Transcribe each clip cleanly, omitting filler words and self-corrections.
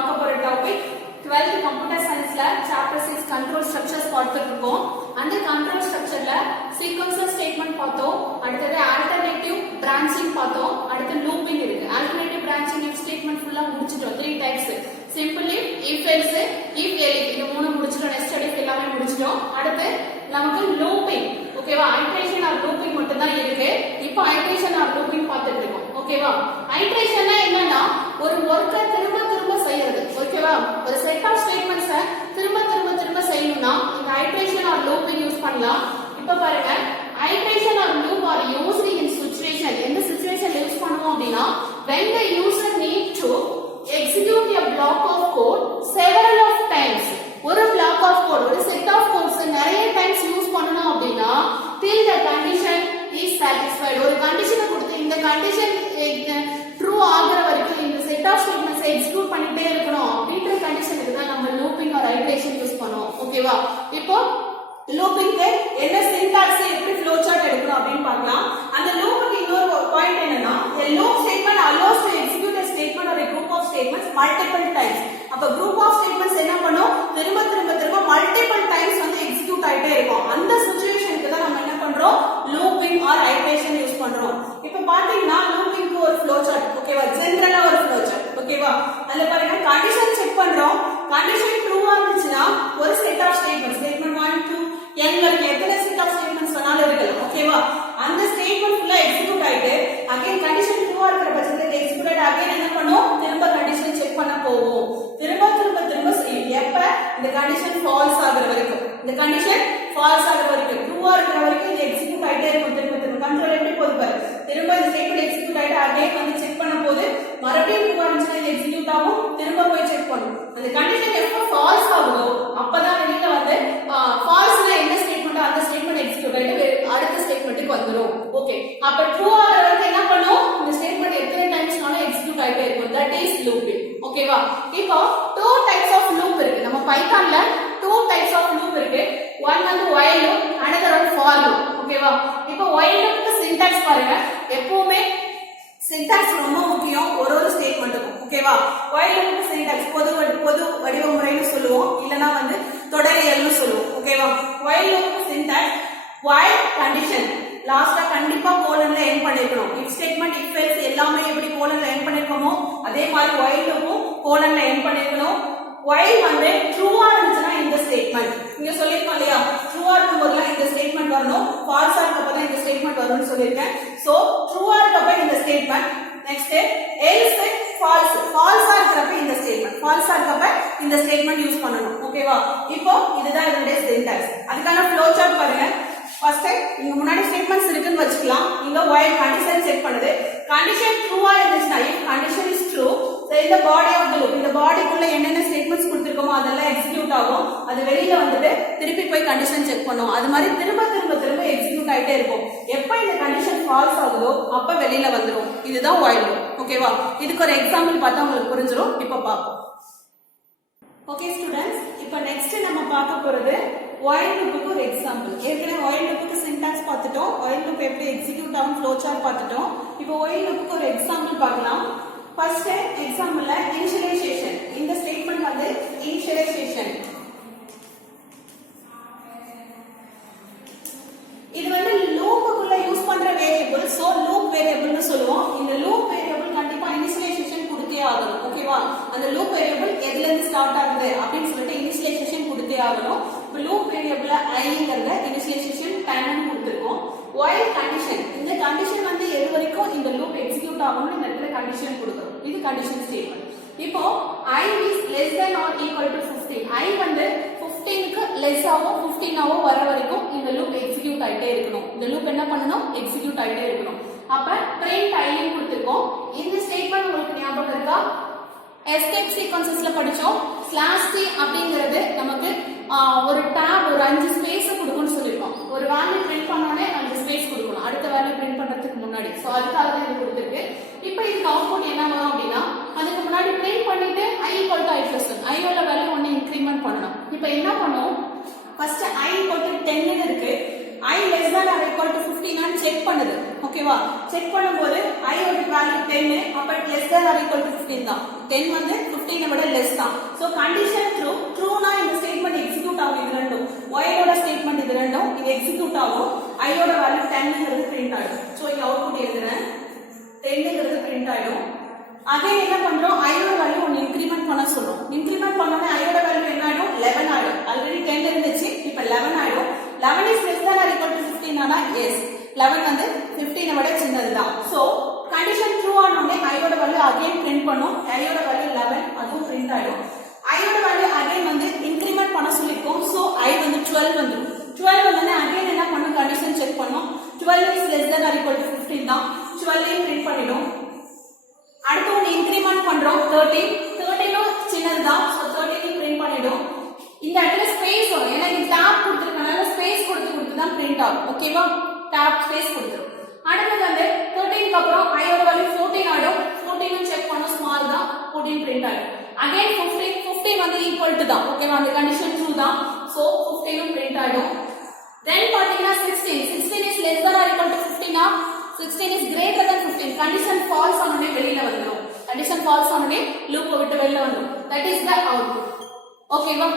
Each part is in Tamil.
பார்க்க போற டாபிக் 12th கம்ப்யூட்டர் சயின்ஸ்ல சாப்டர் 6 கண்ட்ரோல் ஸ்ட்ரக்சர்ஸ் பார்த்துட்டு இருக்கோம். அந்த கண்ட்ரோல் ஸ்ட்ரக்சர்ல சீக்வென்சர் ஸ்டேட்மெண்ட் பார்த்தோம், அடுத்தது ஆல்டர்னேட்டிவ் பிரான்ச்சிங் பார்த்தோம், அடுத்து லூப்பிங் இருக்கு. ஆல்டர்னேட்டிவ் பிரான்ச்சிங் இஃப் ஸ்டேட்மெண்ட் ஃபுல்லா முடிச்சிட்டோம். 3 types: simple if else, if else. இது மூணு முடிச்சிட்டோம். நெஸ்டட் இஃப் எல்லாமே முடிச்சிட்டோம். அடுத்து நமக்கு லூப்பிங், ஓகேவா? ஐட்ரேஷன் ஆர் லூப்பிங் மட்டும் தான் இருக்கு. இப்போ ஐட்ரேஷன் ஆர் லூப்பிங் பார்த்துட்டு இருக்கோம், ஓகேவா? ஐட்ரேஷன்னா என்னன்னா ஒரு வொர்க்கை திரும்ப திரும்ப செய்யறது, ஓகேவா? ஒரு செட் ஆஃப் ஸ்டேட்மெண்ட்ஸை திரும்ப திரும்ப திரும்ப செய்யணும்னா இந்த ஐட்ரேஷன் ஆர் லூப்பிங் யூஸ் பண்ணலாம். இப்போ பாருங்க, iteration or loop are used in situation. எந்த சிச்சுவேஷன்ல யூஸ் பண்ணுவோம் அப்படின்னா when the user need to execute a block of code several of times. ஒரு block of code, ஒரு set of codes நிறைய டைம்ஸ் யூஸ் பண்ணனும் அப்படினா till the condition is satisfied. ஒரு கண்டிஷனை கொடுத்து இந்த கண்டிஷன் ட்ரூ ஆகுற வரைக்கும் இந்த செட் ஆஃப் ஸ்டேட்மெண்ட்ஸ் எக்ஸிக்யூட் பண்ணிட்டே இருக்கணும் அப்படின்ற கண்டிஷனுக்கு தான் நம்ம லூப்பிங் ஆர் ஐட்ரேஷன் யூஸ் பண்ணுவோம், ஓகேவா? இப்போ லூப்பிங்க்கு என்ன சின்டாக்ஸ், எப்படி ஃப்ளோ சார்ட் எடுக்கணும் அப்படினு பார்க்கலாம். அந்த லூப்புக்கு இன்னொரு பாயிண்ட் என்னன்னா a loop statement allows to execute a statement or a group of statements multiple times. அப்ப group of statements என்ன பண்ணும், திரும்ப திரும்ப திரும்ப multiple times வந்து எக்ஸிக்யூட் ஆயிட்டே இருக்கும். அந்த சிச்சுவேஷனுக்கு தான் நம்ம என்ன பண்றோம், லூப்பிங் ஆர் ஐட்ரேஷன் யூஸ் பண்றோம். இப்போ பாத்தீங்கன்னா லூப்பிங்க்கு ஒரு ஃப்ளோ சார்ட், ஓகேவா? ஜெனரலா ஒரு ஃப்ளோ சார்ட், ஓகேவா? அதுல பாருங்க, கண்டிஷன் செக் பண்றோம். கண்டிஷன் ட்ரூவா இருந்துச்சுன்னா ஒரு set of statements, statement 1 2 n வரைக்கும் எத்தனை செட் ஆஃப் ஸ்டேட்மெண்ட்ஸ் வேணாலும் இருக்கலாம், ஓகேவா? அந்த ஸ்டேட்மெண்ட் ஃபுல்லா எக்ஸிக்யூட் ஆயிட்டு அகைன் கண்டிஷன் ட்ரூவா இருக்கிற பட்சத்துல எக்ஸிக்யூட் ஆயிட்டு அகைன் என்ன பண்ணும், திரும்ப கண்டிஷன் செக் பண்ண போவோம். திரும்ப திரும்ப திரும்ப செய்யும். எப்ப இந்த கண்டிஷன் ஃபால்ஸ் ஆகுற வரைக்கும், இந்த கண்டிஷன் ஃபால்ஸ் ஆகுற வரைக்கும், ட்ரூவா இருக்கிற வரைக்கும் இது எக்ஸிக்யூட் ஆயிட்டே இருக்கும். திரும்ப திரும்ப கண்ட்ரோல் எப்படி போகுது பாரு, திரும்ப இந்த ஸ்டேட்மெண்ட் எக்ஸிக்யூட் ஆயிட்டு அகைன் வந்து செக் பண்ண போது மறுபடியும் ட்ரூவா இருந்துச்சுன்னா இது எக்ஸிக்யூட் ஆகும், திரும்ப போய் செக் பண்ணும். அந்த கண்டிஷன் எப்போ ஃபால்ஸ் ஆகுதோ அப்பதான் வெளியில வந்து ஃபால்ஸ்னா என்ன ஸ்டேட்மெண்ட், அந்த ஸ்டேட்மெண்ட் எக்ஸிக்யூட் ஆயிட்டு அடுத்த ஸ்டேட்மெண்ட்டுக்கு வந்துரும். ஓகே, அப்ப ட்ரூ ஆகுற வரைக்கும் என்ன பண்ணும், இந்த ஸ்டேட்மெண்ட் எத்தனை டைம்ஸ்னாலும் எக்ஸிக்யூட் ஆயிட்டே இருக்கும். தட் இஸ் லூப்பிங், ஓகேவா? இப்போ 2 டைப்ஸ் ஆஃப் லூப் இருக்கு. நம்ம பைத்தான்ல 2 டைப்ஸ் ஆஃப் லூப் இருக்கு. ஒன் வந்து while loop, another one for loop, ஓகேவா? இப்போ while loopக்கு சின்டாக்ஸ் பாருங்க, எப்பவுமே சின்டாக்ஸ் ரொம்ப முக்கியம் ஒரு ஒரு ஸ்டேட்மெண்ட்டுக்கும், ஓகேவா? while loopக்கு சின்டாக்ஸ் பொது வடிவ முறைன்னு சொல்லுவோம், இல்லனா வந்து தொடரியல்னு சொல்லுவோம், ஓகேவா? while loopக்கு சின்டாக்ஸ் while condition லாஸ்டா கண்டிப்பா கோலன்ல end பண்ணிரணும். if statement if else எல்லாமே எப்படி கோலன்ல எண்ட் பண்ணிருக்கோமோ அதே மாதிரி while loopம் கோலன்ல எண்ட் பண்ணிரணும். while வந்து ட்ரூவா இருந்துச்சுனா இந்த ஸ்டேட்மெண்ட் இங்க சொல்லிருக்கோம் இல்லையா, ட்ரூவா இருக்கும்போது இந்த ஸ்டேட்மெண்ட் வரணும், ஃபால்ஸா இருக்கப்ப தான் இந்த ஸ்டேட்மெண்ட் வரும்னு சொல்லிருக்கேன். சோ ட்ரூவா இருக்கப்ப இந்த ஸ்டேட்மெண்ட், நெக்ஸ்ட் else ஃபால்ஸா இருக்கப்ப இந்த ஸ்டேட்மெண்ட், ஃபால்ஸா இருக்கப்ப இந்த ஸ்டேட்மெண்ட் யூஸ் பண்ணனும், ஓகேவா? இப்போ இதுதான் இதோட சின்டாக்ஸ். அதுக்கான ஃப்ளோ சார்ட் பாருங்க. ஃபர்ஸ்ட் இங்க முன்னாடி ஸ்டேட்மெண்ட்ஸ் இருக்குன்னு வச்சுக்கலாம். இங்க while கண்டிஷன் செக் பண்ணுது. கண்டிஷன் ட்ரூவா இருந்துச்சுனா if condition is true, இந்த பாடி ஆஃப் தி லூப், இந்த பாடிக்குள்ள என்னென்ன ஸ்டேட்மெண்ட்ஸ் கொடுத்திருக்கோமோ அதெல்லாம் எக்ஸிக்யூட் ஆகும். அது வெளியில வந்துட்டு திருப்பி போய் கண்டிஷன் செக் பண்ணும். அது மாதிரி திரும்ப திரும்ப திரும்ப எக்ஸிக்யூட் ஆயிட்டே இருக்கும். எப்ப இந்த கண்டிஷன் ஃபால்ஸ் ஆகுதோ அப்ப வெளியில வந்துரும். இதுதான் while loop, ஓகேவா? இதுக்கு ஒரு எக்ஸாம்பிள் பார்த்தா உங்களுக்கு புரிஞ்சிரும். இப்போ பாப்போம். ஓகே ஸ்டூடண்ட்ஸ், இப்போ நெக்ஸ்ட் நம்ம பார்க்க போறது while loopக்கு ஒரு எக்ஸாம்பிள். ஏற்கனவே while loopக்கு சின்டாக்ஸ் பார்த்துட்டோம், while loop எப்படி எக்ஸிக்யூட் ஆகும் ஃப்ளோ சார்ட் பார்த்துட்டோம். இப்போ while loopக்கு ஒரு எக்ஸாம்பிள் பார்க்கலாம். ஃபர்ஸ்ட் எக்ஸாம்பிள்ல இனிஷியலைசேஷன், இந்த ஸ்டேட்மெண்ட் வந்து இனிஷியலைசேஷன். இது வந்து லூப்புக்குள்ள யூஸ் பண்ற வேரியபிள், சோ லூப் வேரியபிள்னு சொல்லுவோம். இந்த லூப் வேரியபிள் கண்டிப்பா இனிஷியலைசேஷன் கொடுத்தே ஆகணும், ஓகேவா? அந்த லூப் வேரியபிள் எதுல இருந்து ஸ்டார்ட் ஆகுது அப்படின்னு சொல்லிட்டு இனிஷியலைசேஷன் கொடுத்தே ஆகணும். இப்போ லூப் வேரியபிள்ல ஐங்கறத இனிஷியலைசேஷன் டைம் கொடுத்திருக்கோம். while condition, இந்த கண்டிஷன் வந்து எது வரைக்கும் இந்த லூப் எக்ஸிக்யூட் ஆகும்னு இந்த இடத்துல கண்டிஷன் கொடுக்கிறோம். இது கண்டிஷன் ஸ்டேட்மெண்ட். இப்போ I is less than or equal to 15, I வந்து 15க்கு லெஸ் ஆவோ 15 ஆவோ வர வரைக்கும் இந்த லூப் எக்ஸிக்யூட் ஆயிட்டே இருக்கணும். இந்த லூப் என்ன பண்ணனும், எக்ஸிக்யூட் ஆயிட்டே இருக்கணும். அப்ப print I கொடுத்திருக்கோம். இந்த ஸ்டேட்மெண்ட் உங்களுக்கு ஞாபகம் இருக்கா? எஸ்கேப் சீக்வென்சஸ்ல படிச்சோம். /c அப்படிங்கிறது நமக்கு ஒரு tab ஒரு 5 ஸ்பேஸ் கொடுக்கணும்னு சொல்லிருக்கோம். ஒரு வேல்யூ பிரிண்ட் பண்ணோனே 5 ஸ்பேஸ் கொடுக்கணும் அடுத்த வேல்யூ பிரிண்ட் பண்றதுக்கு முன்னாடி. சோ அதுக்காக தான் இது கொடுத்திருக்கு. இப்போ இதுக்கு அவுட்புட் என்ன வரும் அப்படினா அதுக்கு முன்னாடி பிரிண்ட் பண்ணிட்டு i = i + 1, i ஓட வேல்யூ 1 இன்கிரிமென்ட் பண்ணனும். இப்போ என்ன பண்ணோம், ஃபர்ஸ்ட் i = 10 ன்னு இருக்கு. I less than or equal to 15 னு செக் பண்ணுது ஓகேவா செக் பண்ணும்போது I ஓட வேல்யூ 10 அப்ப less than or equal to 15 தான் 10 வந்து 15 விட less தான் சோ கண்டிஷன் ட்ரூ னா இந்த ஸ்டேட்மென்ட் எக்ஸிக்யூட் ஆகும் இது ரெண்டும் y ஓட ஸ்டேட்மென்ட் இது ரெண்டும் இது எக்ஸிக்யூட் ஆகும் I ஓட வேல்யூ 10 ங்கிறது பிரிண்ட் ஆகும் சோ இங்க அவுட்புட் எழுதுறேன் 10 ங்கிறது பிரிண்ட் ஆகும் அகைன் என்ன பண்றோம் I ஓட வேல்யூ ஒன்னு இன்கிரிமென்ட் பண்ண சொல்றோம் இன்கிரிமென்ட் பண்ணோனே I ஓட வேல்யூ என்ன ஆகும் 11 ஆகும் ஆல்ரெடி 10 இருந்துச்சு இப்போ 11 ஆகும் 11 is less than or equal to 15 ஆனா yes 11 வந்து 15 விட சின்னதுதான் சோ கண்டிஷன் ட்ரூ ஆனோனே I ஓட வேல்யூ அகைன் பிரிண்ட் பண்ணும் I ஓட வேல்யூ 11 அதுவும் பிரிண்ட் ஆகும் I ஓட வேல்யூ அகைன் வந்து இன்கிரிமென்ட் பண்ண சொல்லிருக்கோம் சோ I வந்து 12 வந்துரும் 12 வந்தனே அகைன் என்ன பண்ணும் கண்டிஷன் செக் பண்ணும் 12 is less than or equal to 15 தான் 12 ஐ பிரிண்ட் பண்ணிடும் அடுத்து ஒன்னு இன்கிரிமென்ட் பண்றோம் 13 சின்னதுதான் சோ 13 பிரிண்ட் பண்ணிடும் இந்த இடத்துல ஸ்பேஸ் வரும் ஏன்னா இங்க டாப் கொடுத்திருக்கனால ஸ்பேஸ் கொடுத்து தான் பிரிண்ட் ஆகும் ஓகேவா டாப் ஸ்பேஸ் கொடுத்துரும் அடுத்து வந்து 13 க்கு அப்புறம் I ஓட வேல்யூ 14 ஆடும் 14 செக் பண்ண ஸ்மால் தான் 14 பிரிண்ட் ஆகும் அகைன் 15 வந்து ஈக்குவல் டு தான் ஓகேவா அந்த கண்டிஷன் ட்ரூ தான் சோ 15 பிரிண்ட் ஆடும் தென் பாத்தீங்கன்னா 16 is less than or equal to 15 ஆ 16 is greater than 15 condition false ஆனோனே வெளியில வந்துரும் கண்டிஷன் ஃபால்ஸ் ஆனோனே லூப் விட்டு வெளியில வந்துரும் that is the output ஓகேவா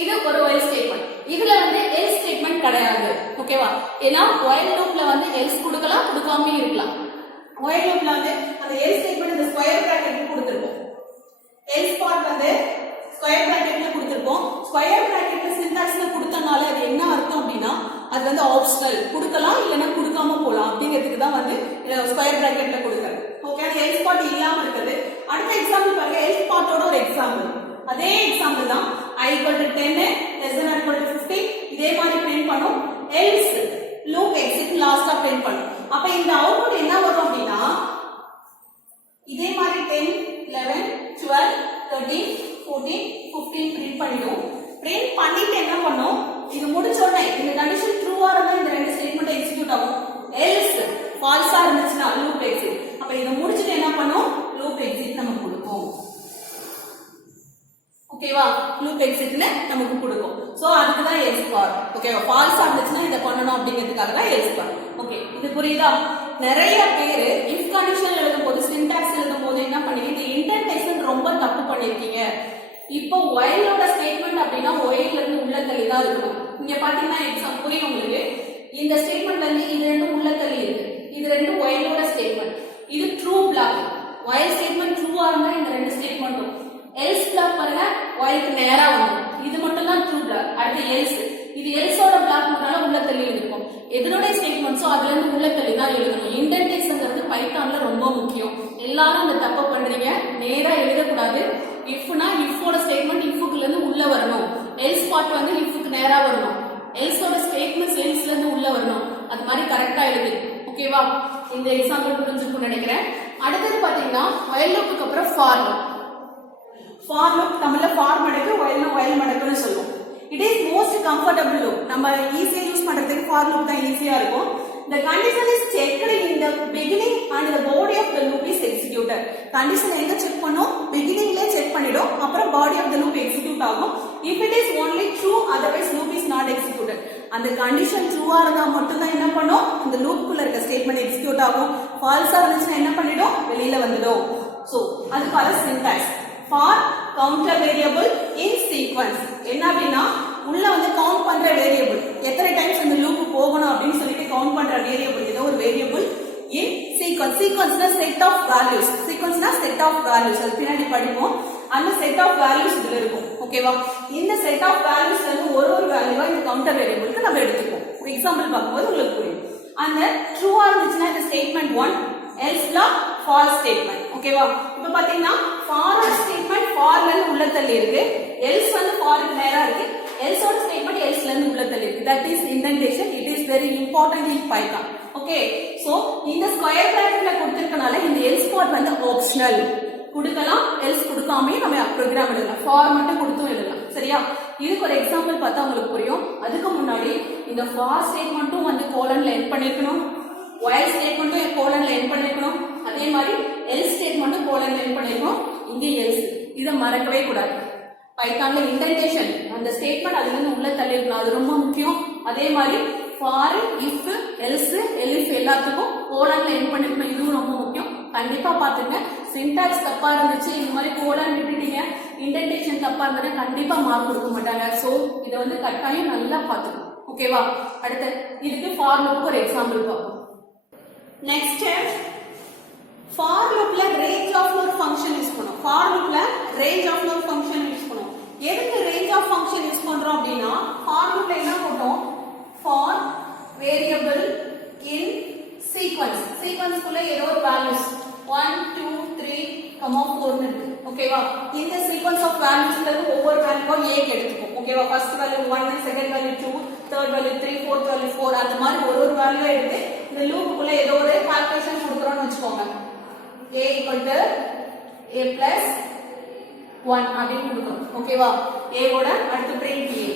இது ஒரு while ஸ்டேட்மென்ட் இதுல வந்து else ஸ்டேட்மென்ட் கிடையாது ஓகேவா ஏனா while லூப்ல வந்து else கொடுக்கலாம் கொடுக்காம இருக்கலாம் while லூப்ல வந்து அந்த else ஸ்டேட்மென்ட் இந்த ஸ்கொயர் பிராக்கெட்ல கொடுத்திருப்போம் else பார்ட் வந்து ஸ்கொயர் பிராக்கெட்ல கொடுத்திருப்போம் ஸ்கொயர் பிராக்கெட்ல சின்டாக்ஸ்ல கொடுத்தனால அது என்ன அர்த்தம் அப்படினா அது வந்து ஆப்ஷனல் கொடுக்கலாம் இல்லனா கொடுக்காம போலாம் அப்படிங்கிறதுக்கு தான் வந்து ஸ்கொயர் பிராக்கெட்ல கொடுக்கிறது ஓகே அது else பார்ட் இல்லாம இருக்குது அடுத்த எக்ஸாம்பிள் பாருங்க else பார்ட்டோட ஒரு எக்ஸாம்பிள் அதே எக்ஸாம்பிள் தான் I equal to 10 less than or equal to 15 இதே மாதிரி பிரிண்ட் பண்ணும் else loop exit லாஸ்டா பிரிண்ட் பண்ணும் அப்ப இந்த அவுட்புட் என்ன வரும் அப்படினா இதே மாதிரி 10 11 12 13 14 15 பிரிண்ட் பண்ணிடும் பிரிண்ட் பண்ணிட்டு என்ன பண்ணும் இது முடிச்ச உடனே இந்த கண்டிஷன் ட்ரூவா இருந்தா இந்த ரெண்டு ஸ்டேட்மென்ட் எக்ஸிக்யூட் ஆகும் else ஃபால்ஸா இருந்துச்சுனா loop exit அப்ப இத முடிச்சிட்டு என்ன பண்ணும் loop exit நமக்கு கொடுக்கும் ஓகேவா லூப் எக்ஸிட்னு நமக்கு கொடுக்கும் சோ அதுக்கு தான் else பார் ஓகேவா ஃபால்ஸ் ஆச்சுனா இத பண்ணனும் அப்படிங்கிறதுக்காக தான் else பார் ஓகே இது புரியுதா நிறைய பேர் if கண்டிஷன் எழுதும்போது சின்டாக்ஸ் எழுதும்போது என்ன பண்ணுவீங்க இந்த இன்டென்டேஷன் ரொம்ப தப்பு பண்ணிருக்கீங்க இப்போ while ஓட ஸ்டேட்மென்ட் அப்படினா while ல இருந்து உள்ள தள்ளி தான் இருக்கும் இங்க பாத்தீங்கன்னா எக்ஸாம் புரியும் உங்களுக்கு இந்த ஸ்டேட்மென்ட்ல இருந்து இது ரெண்டும் உள்ள தள்ளி இருக்கு இது ரெண்டும் while ஓட ஸ்டேட்மென்ட் இது ட்ரூ பிளாக் while ஸ்டேட்மென்ட் ட்ரூவா இருந்தா இந்த ரெண்டு ஸ்டேட்மென்ட்டும் else block பாருங்க while க்கு நேரா வரும் இது மட்டும் தான் true block அடுத்து else இது else ஓட block மட்டும் உள்ள தள்ளி எழுதிருக்கும் எதனோட ஸ்டேட்மென்ட்ஸோ அதுல இருந்து உள்ள தள்ளி தான் எழுதணும் இன்டென்டேஷன்ங்கிறது பைத்தான்ல ரொம்ப முக்கியம் எல்லாரும் அந்த தப்பு பண்றீங்க நேரா எழுத கூடாது ifனா if ஓட ஸ்டேட்மென்ட் ifக்குள்ள இருந்து உள்ள வரணும் else பார்ட் வந்து ifக்கு நேரா வரணும் else ஓட ஸ்டேட்மென்ட்ஸ் elseல இருந்து உள்ள வரணும் அது மாதிரி கரெக்ட்டா எழுது ஓகேவா இந்த எக்ஸாம்பிள் புரிஞ்சுக்கும்னு நினைக்கிறேன் அடுத்து பாத்தீங்கன்னா while loopக்கு அப்புறம் for loop for loop நம்மள for மடக்கு while மடக்குன்னு சொல்லுவோம் it is most comfortable loop நம்ம ஈஸியா யூஸ் பண்றதுக்கு for loop தான் ஈஸியா இருக்கும் the condition is checked in the beginning and the body of the loop is executed condition எங்க செக் பண்ணோம் beginningல செக் பண்ணிடும் அப்புறம் body of the loop execute ஆகும் if it is only true otherwise loop is not executed அந்த condition true ஆ இருந்தா மட்டும் தான் என்ன பண்ணும் அந்த loop குள்ள இருக்க ஸ்டேட்மென்ட் எக்ஸிக்யூட் ஆகும் false ஆ இருந்துச்சுனா என்ன பண்ணிடும் வெளியில வந்துடும் சோ அதுக்கான syntax for counter variable in sequence என்ன அப்படினா உள்ள வந்து கவுண்ட் பண்ற வேரியபிள் எத்தனை டைம்ஸ் இந்த லூப் போகணும் அப்படினு சொல்லிட்டு கவுண்ட் பண்ற வேரியபிள் ஏதோ ஒரு variable in sequence sequenceனா set of values sequenceனா set of values அது பின்னாடி படிப்போம் அந்த set of values இதுல இருக்கும் ஓகேவா இந்த set of values ல இருந்து ஒரு வேல்யூவா இந்த கவுண்டர் வேரியபிளுக்கு நம்ம எடுத்துப்போம் எக்ஸாம்பிள் பார்க்கும்போது உங்களுக்கு புரியும் அந்த ட்ரூ ஆ இருந்துச்சுனா இந்த statement 1 else block false statement ஓகேவா இப்போ பாத்தீங்கன்னா for ஸ்டேட்மென்ட் for ல இருந்து உள்ள தள்ளி இருக்கு else வந்து for க்கு நேரா இருக்கு else ஓட ஸ்டேட்மென்ட் else ல இருந்து உள்ள தள்ளி இருக்கு that is indentation it is very important in python okay so இந்த ஸ்கொயர் பிராக்கெட்ல கொடுத்திருக்கனால இந்த else part வந்து ஆப்ஷனல் கொடுக்கலாம் else கொடுக்காமயே நம்ம ப்ரோகிராம் எழுதலாம் for மட்டும் கொடுத்தும் எழுதலாம் சரியா இதுக்கு ஒரு எக்ஸாம்பிள் பார்த்தா உங்களுக்கு புரியும் அதுக்கு முன்னாடி இந்த for ஸ்டேட்மென்ட்டும் வந்து கோலன்ல எண்ட் பண்ணிருக்கணும் while ஸ்டேட்மென்ட்டும் கோலன்ல எண்ட் பண்ணிருக்கணும் அதே மாதிரி else ஸ்டேட்மென்ட்டும் கோலன்ல எண்ட் பண்ணிருக்கணும் இங்க else இத மறக்கவே கூடாது பைத்தான்ல இன்டென்டேஷன் அந்த ஸ்டேட்மென்ட் அதுல இருந்து உள்ள தள்ளி இருக்கணும் அது ரொம்ப முக்கியம் அதே மாதிரி ஃபார், இஃப், எல்ஸ், எலிஃப் எல்லாத்துக்கும் கோலன்ல எண்ட் பண்ணிருக்கணும். இதுவும் ரொம்ப முக்கியம். கண்டிப்பா பாத்துங்க. சின்டாக்ஸ் தப்பா இருந்துச்சு, இந்த மாதிரி கோலன் விட்டுட்டீங்க, இன்டென்டேஷன் தப்பா இருந்தா கண்டிப்பா மார்க் கொடுக்க மாட்டாங்க. சோ இதை வந்து கட்டாயம் நல்லா பாத்துக்கணும். ஓகேவா? அடுத்து இதுக்கு ஃபார் லூப்க்கு ஒரு எக்ஸாம்பிள் பார்ப்போம். நெக்ஸ்ட் ஃபார் லூப்ல ரேஞ்ச் ஆஃப் ஒரு ஃபங்க்ஷன் யூஸ் பண்ணுவோம். ஃபார் லூப்ல ரேஞ்ச் ஆஃப் ஒரு ஃபங்க்ஷன் யூஸ் பண்ணுவோம். எதுக்கு ரேஞ்ச் ஆஃப் ஃபங்க்ஷன் யூஸ் பண்றோம் அப்படின்னா, ஃபார் லூப்ல என்ன போட்டோம்? For variable in sequence. சீக்வென்ஸ்க்குள்ள ஏதோ ஒரு வேல்யூஸ் 1 2 3 4 இருக்கு. ஓகேவா? இந்த சீக்வென்ஸ் ஆஃப் வேல்யூஸ்ல ஒவ்வொரு வேல்யூவும் a க்கு எடுத்துப்போம். ஓகேவா? First value 1, second value 2, third value 3, fourth value 4 அந்த மாதிரி ஒரு வேல்யூ எடுத்து இந்த லூப்புக்குள்ள ஏதோ ஒரு கால்குலேஷன் கொடுக்கறோம்னு வெச்சுக்கோங்க. a a plus 1 அப்படின்னு கொடுக்கணும். ஓகேவா? a ஓட அடுத்து பிரிண்ட் a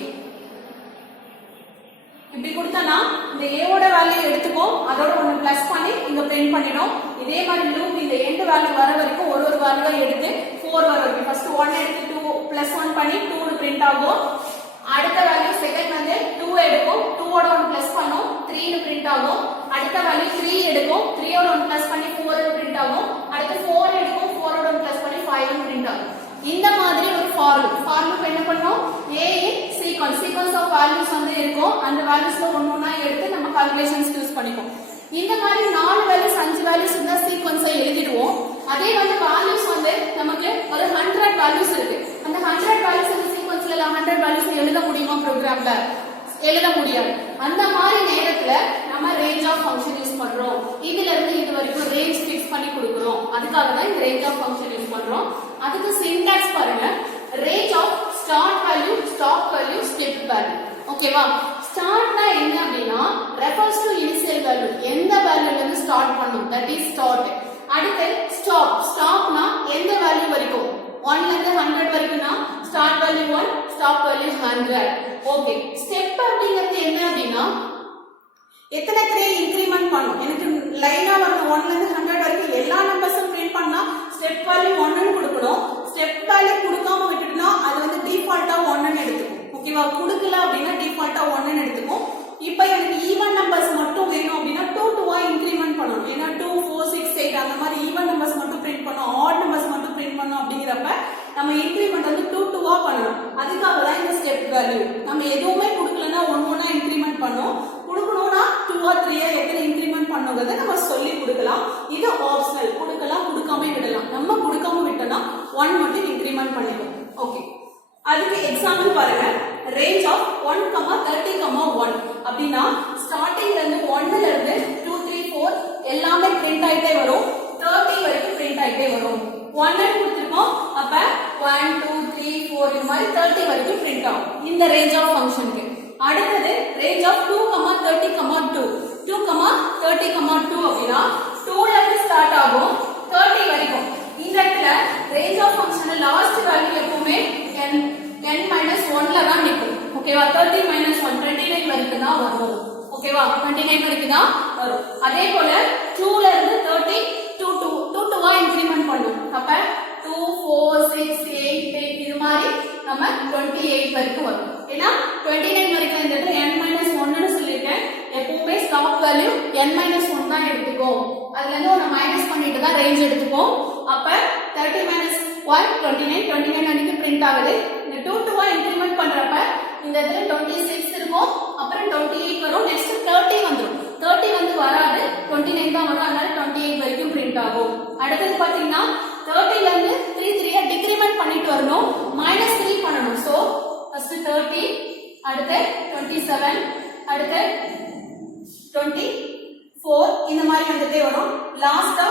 இப்படி கொடுத்தனா இந்த a ஓட வேல்யூ எடுத்துக்கோ, அதோட ஒன்னு பிளஸ் பண்ணி இங்க பிரிண்ட் பண்ணிடும். இதே மாதிரி லூப் இந்த எண்ட் வேல்யூ வர வரைக்கும் ஒரு வேல்யூவை எடுத்து 4 வர வரைக்கும் ஃபர்ஸ்ட் 1 எடுத்து 2 பிளஸ் 1 பண்ணி 2 னு பிரிண்ட் ஆகும். அடுத்த வேல்யூ செகண்ட் வந்து 2 எடுக்கும், 2 ஓட 1 பிளஸ் பண்ணும் 3 னு பிரிண்ட் ஆகும். அடுத்த வேல்யூ 3 எடுக்கும், 3 ஓட 1 பிளஸ் பண்ணி 4 னு பிரிண்ட் ஆகும். அடுத்து 4 எடுக்கும், 4 ஓட 1 பிளஸ் பண்ணி 5 னு பிரிண்ட் ஆகும். இந்த மாதிரி ஒரு ஃபார் லூப் என்ன பண்ணோம்? a in sequence of values வந்து இருக்கும். அந்த வேல்யூஸ்ல ஒவ்வொண்ணா எடுத்து நம்ம கால்குலேஷன்ஸ் யூஸ் பண்ணிப்போம். இந்த மாதிரி 4 வேல்யூஸ் 5 வேல்யூஸ் இருந்தா சீக்வென்ஸை எழுதிடுவோம். அதே வந்து வேல்யூஸ் வந்து நமக்கு ஒரு 100 வேல்யூஸ் இருக்கு. அந்த 100 வேல்யூஸ் இந்த சீக்வென்ஸ்ல 100 வேல்யூஸ் எழுத முடியுமா ப்ரோக்ராம்ல? எழுத முடியாது. அந்த மாதிரி நேரத்துல நம்ம ரேஞ்ச் ஆஃப் ஃபங்க்ஷன் யூஸ் பண்றோம். இதுல இருந்து இது வரைக்கும் ரேஞ்ச் ஃபிக்ஸ் பண்ணி கொடுக்கிறோம். அதுக்காக தான் இந்த ரேஞ்ச் ஆஃப் ஃபங்க்ஷன் யூஸ் பண்றோம். அதுக்கு சின்டாக்ஸ் பாருங்க. Range of start value, stop value, step value. ஓகேவா? ஸ்டார்ட்னா என்ன அப்படின்னா ரெஃபர்ஸ் டு இனிஷியல் வேல்யூ. எந்த வேல்யூல இருந்து ஸ்டார்ட் பண்ணும், தட் இஸ் ஸ்டார்ட். அடுத்து ஸ்டாப். ஸ்டாப்னா எந்த வேல்யூ வரைக்கும்? 1 ல இருந்து 100 வரைக்கும்னா start value 1, stop value 100. Okay. Step அப்படிங்கிறது என்ன அப்படின்னா எத்தனை தடவை இன்கிரிமெண்ட் பண்ணும். எனக்கு லைனா வரணும் 1 ல இருந்து 100 வரைக்கும் எல்லா நம்பர்ஸும் பிரிண்ட் பண்ணா ஸ்டெப் வேல்யூ 1 னு கொடுக்கணும். ஸ்டெப் வேல்யூ கொடுக்காம விட்டுட்டா அது வந்து டிஃபால்ட்டா 1 னு எடுத்துக்கும். ஓகேவா? கொடுக்கல அப்படின்னா டிஃபால்ட்டா 1 னு எடுத்துக்கும். இப்போ எனக்கு ஈவன் நம்பர்ஸ் மட்டும் வேணும் அப்படின்னா 2 2 இன்கிரிமெண்ட் பண்ணணும். ஏன்னா 2 4 6 8 அந்த மாதிரி ஈவன் நம்பர்ஸ் மட்டும் பிரிண்ட் பண்ணணும், ஆட் நம்பர்ஸ் மட்டும் பிரிண்ட் பண்ணணும். அப்படிங்கிறப்ப நம்ம இன்கிரிமெண்ட் வந்து 2 2 பண்ணணும். அதுக்காக தான் இந்த ஸ்டெப் வேல்யூ. நம்ம எதுவுமே கொடுக்கலன்னா 1 1 இன்கிரிமெண்ட் பண்ணோம். கொடுக்கணும்னா 2 or 3 எத்தனை இன்கிரிமெண்ட் பண்ணுங்கிறத நம்ம சொல்லி கொடுக்கலாம். இது ஆப்ஷனல். கொடுக்கலாம், கொடுக்காம விடலாம். நம்ம கொடுக்காம விட்டோம்னா 1 மட்டும் இன்கிரிமெண்ட் பண்ணிடும். ஓகே. அதுக்கு எக்ஸாம்பிள் பாருங்க. ரேஞ்ச் ஆஃப் 1, 30, 1 அப்படின்னா ஸ்டார்டிங்ல இருந்து 1 ல இருந்து 2 3 4 எல்லாமே பிரிண்ட் ஆயிட்டே வரும். 30 வரைக்கும் பிரிண்ட் ஆயிட்டே வரும். 1 னு கொடுத்திருக்கோம். அப்ப 1 2 3 4 இந்த மாதிரி 30 வரைக்கும் பிரிண்ட் ஆகும் இந்த ரேஞ்ச் ஆஃப் ஃபங்க்ஷனுக்கு. அடுத்தது ரேஞ்ச் ஆஃப் 2, 30, 2 2, 30, 2 அப்படின்னா 2 ல இருந்து ஸ்டார்ட் ஆகும் 30 வரைக்கும். இந்த இடத்துல range of function last value எப்பவுமே n-1 ல தான் நிக்கும். ஓகேவா? 30 - 1 29 வரைக்கும் தான் வரும். ஓகேவா? 29 வரைக்கும் தான் வரும். அதே போல 2 ல இருந்து 30 2 2 இன்கிரிமெண்ட் பண்ணும். அப்ப 2 4 6 8 8 இது மாதிரி நம்ம 28 வரைக்கும் வரும். ஏன்னா 29 வரைக்கும் இந்த இடத்துல n-1 னு சொல்லிட்டேன். எப்பவுமே ஸ்டாப் வேல்யூ n-1 தான் எடுத்துக்கோம். அதுல இருந்து ஒரு மைனஸ் பண்ணிட்டு தான் ரேஞ்ச் எடுத்துப்போம். அப்ப 30 - 1 29 அன்னைக்கு பிரிண்ட் ஆகுது. இந்த 2 2 இன்கிரிமெண்ட் பண்றப்ப இந்த இடத்துல 26 இருக்கும், அப்புறம் 28 வரும், நெக்ஸ்ட் 30 வந்துரும். 30 வந்து வராது, 29 தான் வரும். அதனால 28 வரைக்கும் பிரிண்ட் ஆகும். அடுத்தது பாத்தீங்கன்னா 30 ல இருந்து 3 3 டிக்ரிமெண்ட் பண்ணிட்டு வரணும், -3 பண்ணணும். சோ ஃபர்ஸ்ட் 30, அடுத்து 27, அடுத்து 24 இந்த மாதிரி வந்துட்டே வரும். லாஸ்டா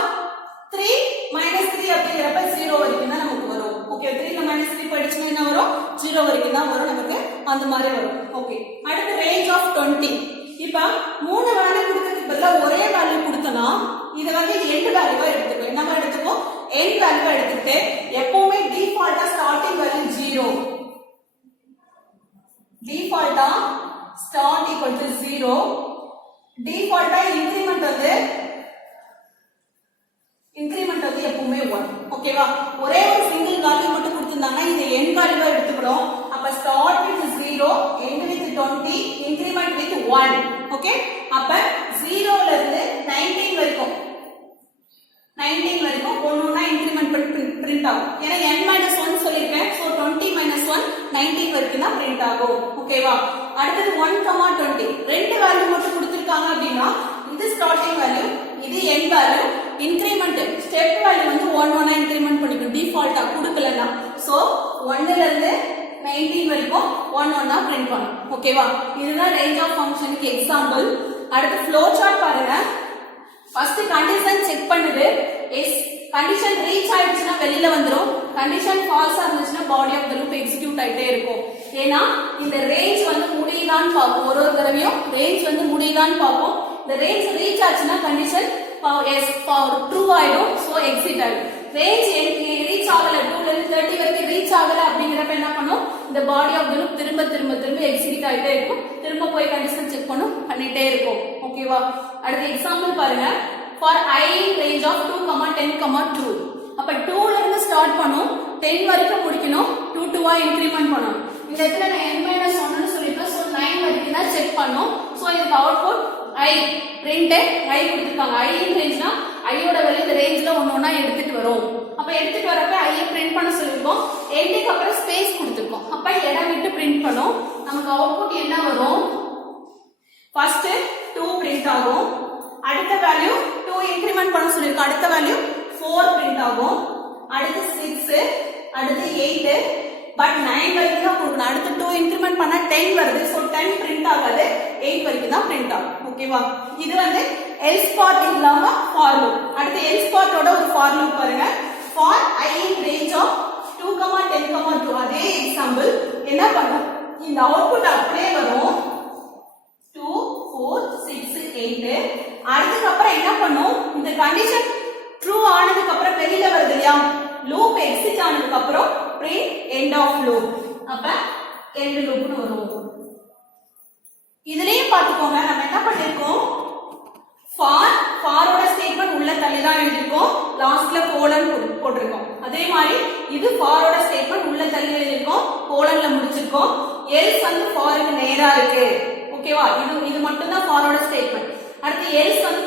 3 - 3 அப்படிங்கறப்ப 0 வரைக்கும் தான் நமக்கு வரும். ஓகே. 3 ல -3 படிச்சா என்ன வரும்? 0 வரைக்கும் தான் வரும் நமக்கு. அந்த மாதிரி வரும். ஓகே. அடுத்து ரேஞ்ச் ஆஃப் 20. இப்ப 3 வேல்யூ கொடுக்கிறதுக்கு பதிலா ஒரே வேல்யூ கொடுத்தனா இத வந்து எண்ட் வேல்யூவா எடுத்துக்கோ. நம்ம எடுத்துக்கோ எண்ட் வேல்யூவா எடுத்துட்டு எப்பவுமே டிஃபால்ட்டா ஸ்டார்டிங் வேல்யூ 0. டிஃபால்ட்டா ஸ்டார்ட் = 0. டிஃபால்ட்டா இன்கிரிமெண்ட் வந்து எப்பவுமே 1. ஓகேவா? ஒரே ஒரு சிங்கிள் வேல்யூ மட்டும் கொடுத்திருந்தாங்கன்னா இதை எண்ட் வேல்யூவா எடுத்துக்கிறோம். அப்ப start with 0, end with 20, increment with 1. Okay அப்ப 0 ல இருந்து 19 வரைக்கும் 19 வரைக்கும் ஒவ்வொண்ணா இன்கிரிமெண்ட் பண்ணி பிரிண்ட் ஆகும் ஏன்னா n-1 சொல்லிருக்கேன் சோ 20 - 1 19 வரைக்கும் தான் பிரிண்ட் ஆகும் ஓகேவா அடுத்து 1, 20 ரெண்டு வேல்யூ மட்டும் கொடுத்திருக்காங்க அப்படினா இது ஸ்டார்டிங் வேல்யூ இது end value increment step value வந்து 1 இன்கிரிமெண்ட் பண்ணிக்கணும் டிஃபால்ட்டா கொடுக்கலனா சோ 1 ல இருந்து 19 வரைக்கும் 1 பிரிண்ட் பண்ணனும் ஓகேவா இதுதான் ரேஞ்ச் ஆஃப் ஃபங்க்ஷனுக்கு எக்ஸாம்பிள் அடுத்து ஃப்ளோ சார்ட் பாருங்க ஃபர்ஸ்ட் கண்டிஷன் செக் பண்ணுது இஸ் கண்டிஷன் ரீச் ஆயிடுச்சுனா வெளியில வந்துரும் கண்டிஷன் ஃபால்ஸா இருந்துச்சுனா body of the loop execute ஆயிட்டே இருக்கும் ஏனா இந்த ரேஞ்ச் வந்து முடியுதான்னு பாப்போம் ஒரு தடவையும் ரேஞ்ச் வந்து முடியுதான்னு பாப்போம் இந்த ரேஞ்ச் ரீச் ஆச்சுனா கண்டிஷன் எஸ் ட்ரூ ஆயிடும் சோ எக்ஸிட் ஆயிடும் ரேஞ்ச் ரீச் ஆகல 2 ல இருந்து 30 வரைக்கும் ரீச் ஆகல அப்படிங்கறப்ப என்ன பண்ணும் இந்த பாடி ஆஃப் தி லூப் திரும்ப எக்ஸிக்யூட் ஆயிட்டே இருக்கும் திரும்ப போய் கண்டிஷன் செக் பண்ணிட்டே இருக்கும் ஓகேவா அடுத்து எக்ஸாம்பிள் பாருங்க for I range of 2, 10, 2 அப்ப 2 ல இருந்து ஸ்டார்ட் பண்ணும் 10 வரைக்கும் முடிக்கணும் 2 2 இன்கிரிமெண்ட் பண்ணனும் இந்த இடத்துல நான் n - 1 னு சொல்லிட்டோம் சோ 9 வரைக்கும் தான் செக் பண்ணோம் சோ இதுக்கு அவுட்புட் I print I கொடுத்திருக்காங்க I இன் ரேஞ்ச்னா I யோட வேல்யூ இந்த ரேஞ்ச்ல ஒவ்வொண்ணா எடுத்துட்டு வரும் அப்ப எடுத்துட்டு வரப்ப I ஐ பிரிண்ட் பண்ண சொல்லிருக்கோம் எண்டுக்கு அப்புறம் ஸ்பேஸ் கொடுத்திருக்கோம் அப்ப இடம் விட்டு பிரிண்ட் பண்ணோம் நமக்கு அவுட்புட் என்ன வரும் ஃபர்ஸ்ட் 2 பிரிண்ட் ஆகும் அடுத்த வேல்யூ 2 இன்கிரிமெண்ட் பண்ண சொல்லிருக்கோம் அடுத்த வேல்யூ 4 பிரிண்ட் ஆகும் அடுத்து 6 அடுத்து 8 பட் 9 வரைக்கும் தான் கொடுக்கணும் அடுத்து 2 இன்கிரிமெண்ட் பண்ணா 10 வருது சோ 10 பிரிண்ட் ஆகாது 8 வரைக்கும் தான் பிரிண்ட் ஆகும் ஓகேவா இது வந்து எல்ஸ் பார்ட் இல்லாம ஃபார் லூப் அடுத்து எல்ஸ் பார்ட்டோட ஒரு ஃபார் லூப் பாருங்க for I in range of 2, 10, 2 அதே எக்ஸாம்பிள் என்ன பண்ணும் இந்த அவுட்புட் அப்படியே வரும் 2 4 6 8 அடுத்துக்கு அப்புறம் என்ன பண்ணும் இந்த கண்டிஷன் ட்ரூ ஆனதுக்கு அப்புறம் வெளியில வருது இல்லையா லூப் எக்ஸிட் ஆனதுக்கு அப்புறம் பிரிண்ட் எண்ட் ஆஃப் லூப் அப்ப எண்ட் லூப்னு வரும் இதுலயும் பாத்துக்கோங்க நம்ம என்ன பண்ணிருக்கோம் ஃபாரோட ஸ்டேட்மென்ட் உள்ள தள்ளி தான் எழுதிருக்கோம் லாஸ்ட்ல கோலன் போட்டிருக்கோம் அதே மாதிரி இது ஃபாரோட ஸ்டேட்மென்ட் உள்ள தள்ளி எழுதிருக்கோம் கோலன்ல முடிச்சிருக்கோம் எல்ஸ் வந்து ஃபாருக்கு நேரா இருக்கு ஓகேவா இது மட்டும் தான் ஃபாரோட ஸ்டேட்மென்ட் அடுத்து எல்ஸ் வந்து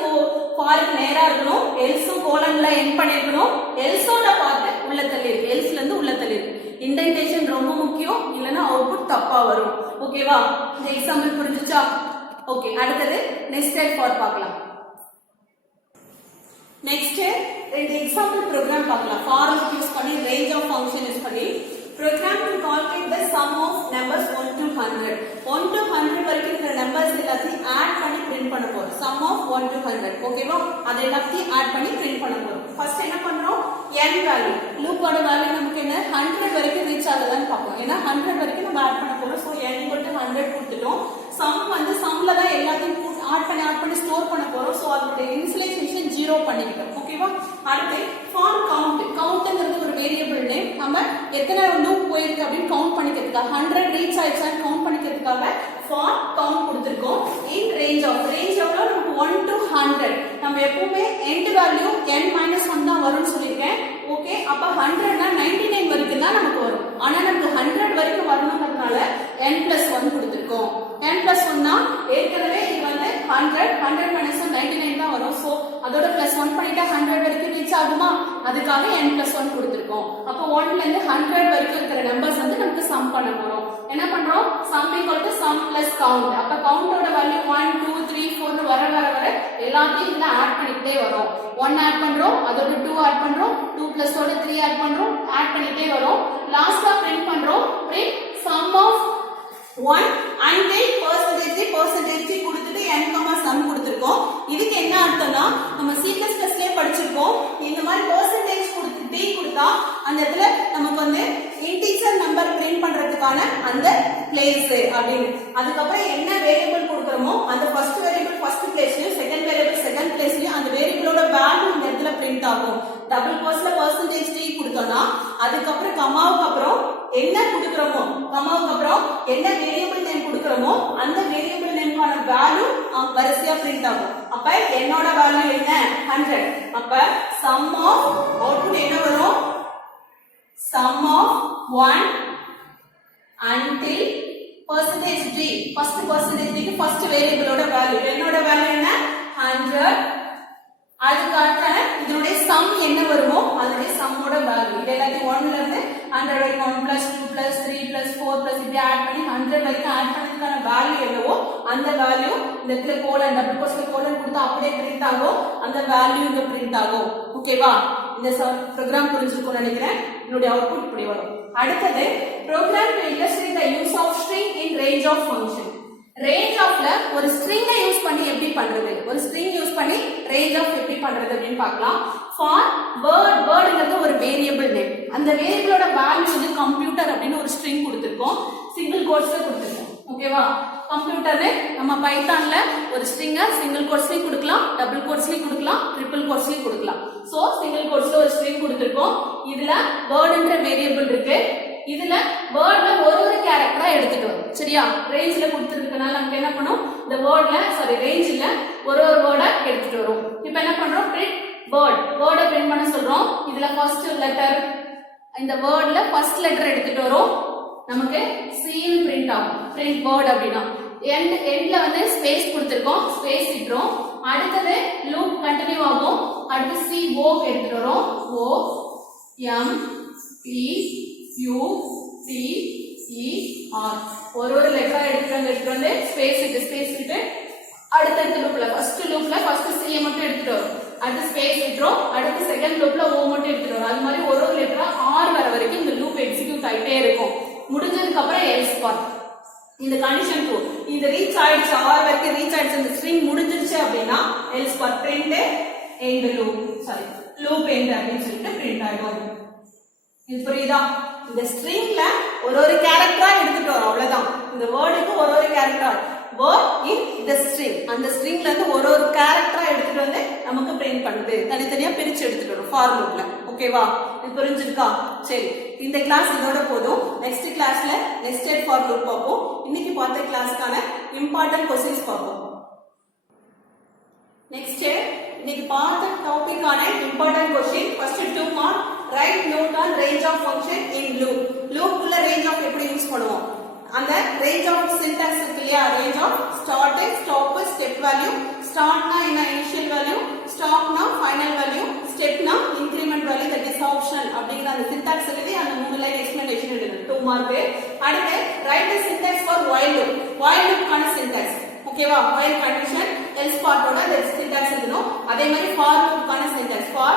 ஃபாருக்கு நேரா இருக்கணும் எல்ஸும் கோலன்ல எண்ட் பண்ணிருக்கணும் எல்ஸோட பார்ட் உள்ள தள்ளி இருக்கு எல்ஸ்ல இருந்து உள்ள தள்ளி இருக்கு இன்டென்டேஷன் ரொம்ப முக்கியம் இல்லனா அவுட்புட் தப்பா வரும் ஓகேவா இந்த எக்ஸாம்பிள் புரிஞ்சுச்சா ஓகே அடுத்து நெக்ஸ்ட் டைப் ஃபார் பார்க்கலாம் நெக்ஸ்ட் ரெண்டு எக்ஸாம்பிள் ப்ரோக்ராம் பார்க்கலாம் ஃபார் லூப் யூஸ் பண்ணி ரேஞ்ச் ஆஃப் ஃபங்க்ஷன் யூஸ் பண்ணி program to calculate the sum of numbers 1 to 100 1 to 100 வரைக்கும் இருக்கிற நம்பர்ஸ் எல்லாத்தையும் ஆட் பண்ணி பிரிண்ட் பண்ண போறோம் sum of 1 to 100 ஓகேவா அத எல்லாத்தையும் ஆட் பண்ணி பிரிண்ட் பண்ண போறோம் ஃபர்ஸ்ட் என்ன பண்றோம் n வேல்யூ லூப்போட வேல்யூ நமக்கு என்ன 100 வரைக்கும் ரீச் ஆகுதான்னு பார்ப்போம் ஏன்னா 100 வரைக்கும் நம்ம ஆட் பண்ண போறோம் சோ n = 100 கொடுத்துட்டோம் sum வந்து sumல தான் எல்லாத்தையும் ஆட் பண்ணி ஸ்டோர் பண்ண போறோம் சோ அதோட இனிஷியலைசேஷன் 0 பண்ணிட்டோம் ஓகேவா அடுத்து for countங்கிறது ஒரு வேரியபிள் நேம் நம்ம எத்தனை லூப் போயிருக்கு அப்படின்னு கவுண்ட் பண்ணிக்கிறதுக்காக 100 ரீச் ஆயிடுச்சான்னு கவுண்ட் பண்ணிக்கிறதுக்காக for count கொடுத்திருக்கோம் in range எவ்வளவு நமக்கு 1 to 100 நம்ம எப்பவுமே end வேல்யூ n-1 தான் வரும்னு சொல்லிருக்கேன் ஓகே அப்ப 100 னா 99 வரைக்கும் தான் நமக்கு வரும் ஆனா நமக்கு 100 வரைக்கும் வரணும்ன்றதுனால n+1 கொடுத்திருக்கோம் n+1 னா ஏற்கனவே இது வந்து 100 99 தான் வரும் சோ அதோட +1 பண்ணிட்டா 100 வரைக்கும் ரீச் ஆகுமா அதுக்காக n+1 கொடுத்திருக்கோம் அப்ப 1 ல இருந்து 100 வரைக்கும் இருக்கிற நம்பர்ஸ் வந்து நமக்கு சம் பண்ண போறோம் என்ன பண்றோம் sum = sum plus count அப்ப கவுண்டோட வேல்யூ 1 2 3 4 னு வர எல்லாத்தையும் இதுல ஆட் பண்ணிட்டே வரோம் 1 ஆட் பண்றோம் அதோட 2 ஆட் பண்றோம் 2 + ஓட 3 ஆட் பண்றோம் ஆட் பண்ணிட்டே வரோம் லாஸ்டா பிரிண்ட் பண்றோம் print sum of 1 until percentage கொடுத்துட்டு n, sum கொடுத்திருக்கோம் இதுக்கு என்ன அர்த்தம்னா நம்ம C++லயே படிச்சிருக்கோம் இந்த மாதிரி percentage கொடுத்து t கொடுத்தா அந்த இடத்துல நமக்கு வந்து இன்டிஜர் நம்பர் பிரிண்ட் பண்றதுக்கான அந்த பிளேஸ் அப்படினு அதுக்கு அப்புறம் என்ன வேரியபிள் கொடுக்கறோமோ அந்த ஃபர்ஸ்ட் வேரியபிள் ஃபர்ஸ்ட் பிளேஸ்லயும் செகண்ட் வேரியபிள் செகண்ட் பிளேஸ்லயும் அந்த வேரியபிளோட வேல்யூ இந்த இடத்துல பிரிண்ட் ஆகும் டபுள் கோட்ஸ்ல percentage t கொடுத்தோம்னா அதுக்கு அப்புறம் கமாவுக்கு அப்புறம் என்ன கொடுக்கறோமோ கமாவுக்கு அப்புறம் என்ன வேரியபிள் நேம் கொடுக்கறோமோ அந்த வேரியபிள் நேம்கான வேல்யூ வரிசையா பிரிண்ட் ஆகும் அப்ப என்னோட வேல்யூ என்ன 100 அப்ப sum of அவுட்புட் என்ன வரும் sum of 1 until percentage d first percentage d க்கு first variable ஓட வேல்யூ என்னோட வேல்யூ என்ன 100 அதுக்கு அடுத்து இதோட sum என்ன வருமோ அதோட sum ஓட வேல்யூ இது எல்லாத்தையும் 1 ல இருந்து 100 வரைக்கும் 1 plus 2 plus 3 plus 4 plus இப்படி ஆட் பண்ணி 100 வரைக்கும் ஆட் பண்ணதுக்கான வேல்யூ என்னவோ அந்த வேல்யூ இந்த இடத்துல கோலன் டபுள் கோட்ஸ்ல கோலன் கொடுத்தா அப்படியே பிரிண்ட் ஆகும் அந்த வேல்யூ இங்க பிரிண்ட் ஆகும் ஓகேவா இந்த ப்ரோக்ராம் புரிஞ்சிருக்கும்னு நினைக்கிறேன் இதோட அவுட்புட் இப்படி வரும் அடுத்து program to illustrate the use of string in range of function range ofல ஒரு string யூஸ் பண்ணி எப்படி பண்றது ஒரு string யூஸ் பண்ணி range of எப்படி பண்றது அப்படினு பார்க்கலாம் for wordங்கிறது ஒரு variable name அந்த variableோட வேல்யூ வந்து கம்ப்யூட்டர் அப்படினு ஒரு string கொடுத்திருக்கோம் சிங்கிள் கோட்ஸ்ல கொடுத்திருக்கோம் ஓகேவா கம்ப்யூட்டர்ல நம்ம பைத்தான்ல ஒரு string சிங்கிள் கோட்ஸ்லயும் கொடுக்கலாம் டபுள் கோட்ஸ்லயும் கொடுக்கலாம் ட்ரிபிள் கோட்ஸ்லயும் கொடுக்கலாம் சோ சிங்கிள் கோட்ஸ்ல ஒரு string கொடுத்திருக்கோம் இதுல wordன்ற variable இருக்கு இதுல வேர்ட்ல ஒரு கேரக்டரா எடுத்துட்டோம் சரியா ரேஞ்ச்ல கொடுத்திருக்கனால நமக்கு என்ன பண்ணும் இந்த வேர்ட்ல ரேஞ்ச்ல ஒரு வேர்டா எடுத்துட்டு வரோம் இப்போ என்ன பண்றோம் பிரிண்ட் வேர்ட பிரிண்ட் பண்ண சொல்றோம் இதுல ஃபர்ஸ்ட் லெட்டர் இந்த வேர்ட்ல ஃபர்ஸ்ட் லெட்டர் எடுத்துட்டு வரோம் நமக்கு C ன்னு பிரிண்ட் ஆகும் பிரிண்ட் வேர்ட் அப்படினா எண்ட்ல வந்து ஸ்பேஸ் கொடுத்திருக்கோம் ஸ்பேஸ் விட்றோம் அடுத்து லூப் கண்டினியூ ஆகும் அடுத்து C O எடுத்துட்டு வரோம் O M P U T E R ஒரு லெட்டர் எடுத்துட்டு வந்து ஸ்பேஸ் விட்டு அடுத்த லூப்ல ஃபர்ஸ்ட் C மட்டும் எடுத்துட்டு வரோம் அடுத்து ஸ்பேஸ் விட்றோம் அடுத்து செகண்ட் லூப்ல O மட்டும் எடுத்துட்டு வரோம் அது மாதிரி ஒரு லெட்டரா R வர வரைக்கும் இந்த லூப் எக்ஸிக்யூட் ஆயிட்டே இருக்கும் முடிஞ்சதுக்கு அப்புறம் எல்ஸ் பார்ட் இந்த கண்டிஷன் ட்ரூ இது ரீச் ஆயிடுச்சு R வரைக்கும் ரீச் ஆயிடுச்சு இந்த ஸ்ட்ரிங் முடிஞ்சிருச்சு அப்படினா else part print end loop end அப்படினு சொல்லிட்டு பிரிண்ட் ஆயிடும் இது புரியுதா இந்த ஸ்ட்ரிங்ல ஒரு கேரக்டரா எடுத்துட்டு வரோம் அவ்வளவுதான் இந்த வேர்டுக்கு ஒரு கேரக்டர் வேர்ட் இன் தி ஸ்ட்ரிங் அந்த ஸ்ட்ரிங்ல இருந்து ஒரு கேரக்டரா எடுத்துட்டு வந்து நமக்கு பிரிண்ட் பண்ணுது தனித்தனியா பிரிச்சு எடுத்துட்டு வரோம் ஃபார் லூப்ல ஓகேவா இது புரிஞ்சிருக்கா சரி இந்த கிளாஸ் இதோட போதும் நெக்ஸ்ட் கிளாஸ்ல நெஸ்டட் ஃபார் லூப் பார்ப்போம் இன்னைக்கு பார்த்த கிளாஸ்க்கான இம்பார்ட்டன்ட் क्वेश्चंस பார்ப்போம் நெக்ஸ்ட் இன்னைக்கு பார்த்த டாபிக்கான important question first 2 mark write note on range of function in loop loop உள்ள range of எப்படி யூஸ் பண்ணுவோம் அந்த range of syntax இருக்குல்லையா range of start stop step value start னா என்ன initial value stop னா final value step னா increment value that is optional அப்படிங்கற அந்த syntax எழுதி அந்த மூணு லைன் explanation எழுதணும் 2 மார்க் அடுத்து write the syntax for while loop கான syntax ஓகேவா while condition else part ஓட the syntax எழுதணும் அதே மாதிரி for loop கான syntax for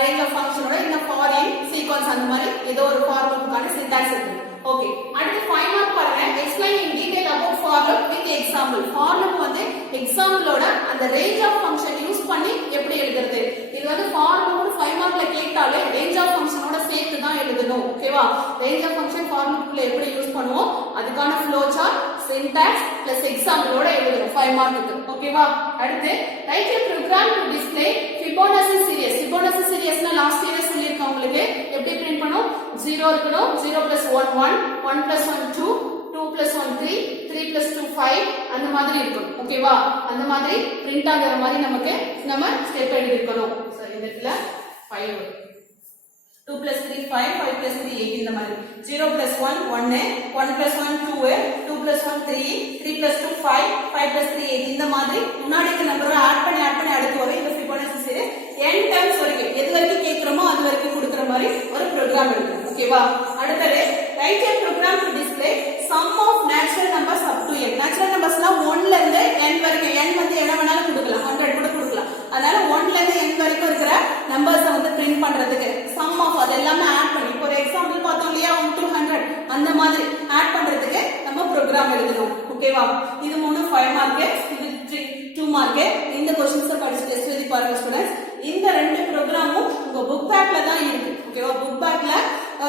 range of function ஓட இந்த for in sequence அந்த மாதிரி ஏதோ ஒரு for loop கான syntax இருக்கு ஓகே அடுத்து 5 மார்க் பாருங்க explain in detail about for loop with example for loop வந்து example ஓட அந்த range of function யூஸ் பண்ணி எப்படி எழுதுறது இது வந்து for loop 5 மார்க்ல கேட்டாலே range of function ஓட சேர்த்து தான் எழுதணும் ஓகேவா range of function for loop ல எப்படி யூஸ் பண்ணுவோம் அதுக்கான flow chart syntax plus example ஓட எழுதணும் 5 மார்க்குக்கு ஓகேவா அடுத்து write a program to display Fibonacci series னா லாஸ்ட் இயர் சொல்லிருக்கேன் உங்களுக்கு எப்படி பிரிண்ட் பண்ணோம் 0 இருக்கணும் 0 plus 1 1 1 plus 1 2 2 plus 1 3 3 plus 2 5 அந்த மாதிரி இருக்கும் ஓகேவா அந்த மாதிரி பிரிண்ட் ஆகுற மாதிரி நமக்கு நம்ம ஸ்டெப் எழுதி இருக்கணும் சரி இந்த இடத்துல 5 2 plus 3 5 5 plus 3 8 இந்த மாதிரி 0 plus 1 1 1 plus 1 2 2 plus 1 3 3 plus 2 5 5 plus 3 8 இந்த மாதிரி முன்னாடி இருக்க நம்பரை ஆட் பண்ணி அடுத்து வரும் இந்த Fibonacci series n டைம்ஸ் வரைக்கும் எது வரைக்கும் கேக்குறோமோ அது வரைக்கும் கொடுக்கிற மாதிரி ஒரு ப்ரோகிராம் எழுதணும் ஓகேவா அடுத்து write a program to display sum of natural numbers up to n natural numbersனா 1 ல இருந்து n வரைக்கும் n வந்து என்ன வேணாலும் கொடுக்கலாம் 100 கூட கொடுக்கலாம் அதனால 1 ல இருந்து n வரைக்கும் இருக்கிற நம்பர்ஸ் வந்து பிரிண்ட் பண்றதுக்கு sum of அது எல்லாமே ஆட் பண்ணி ஒரு எக்ஸாம்பிள் பார்த்தோம் இல்லையா 1 to 100 அந்த மாதிரி ஆட் பண்றதுக்கு நம்ம ப்ரோகிராம் எழுதணும் ஓகேவா இது 5 மார்க் இது 2 மார்க் இந்த क्वेश्चंस படிச்சு டெஸ்ட் எழுதி பாருங்க ஸ்டூடண்ட்ஸ் இந்த ரெண்டு ப்ரோகிராமும் உங்க புக் பேக்ல தான் இருக்கு ஓகேவா புக் பேக்ல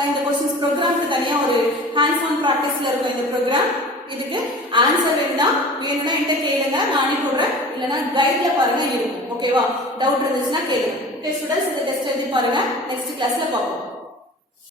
இந்த क्वेश्चंस ப்ரோகிராம்க்கு தனியா ஒரு ஹேண்ட்ஸ் ஆன் பிராக்டிஸ்ல இருக்கும் இந்த ப்ரோகிராம் இதுக்கு ஆன்சர் வேணும்னா என்கிட்ட கேளுங்க நான் அனுப்பி விடுறேன் இல்லனா கைட்ல பாருங்க இருக்கும் ஓகேவா டவுட் இருந்துச்சுன்னா கேளுங்க ஓகே ஸ்டூடண்ட்ஸ் இந்த டெஸ்ட் எழுதி பாருங்க நெக்ஸ்ட் கிளாஸ்ல பார்ப்போம்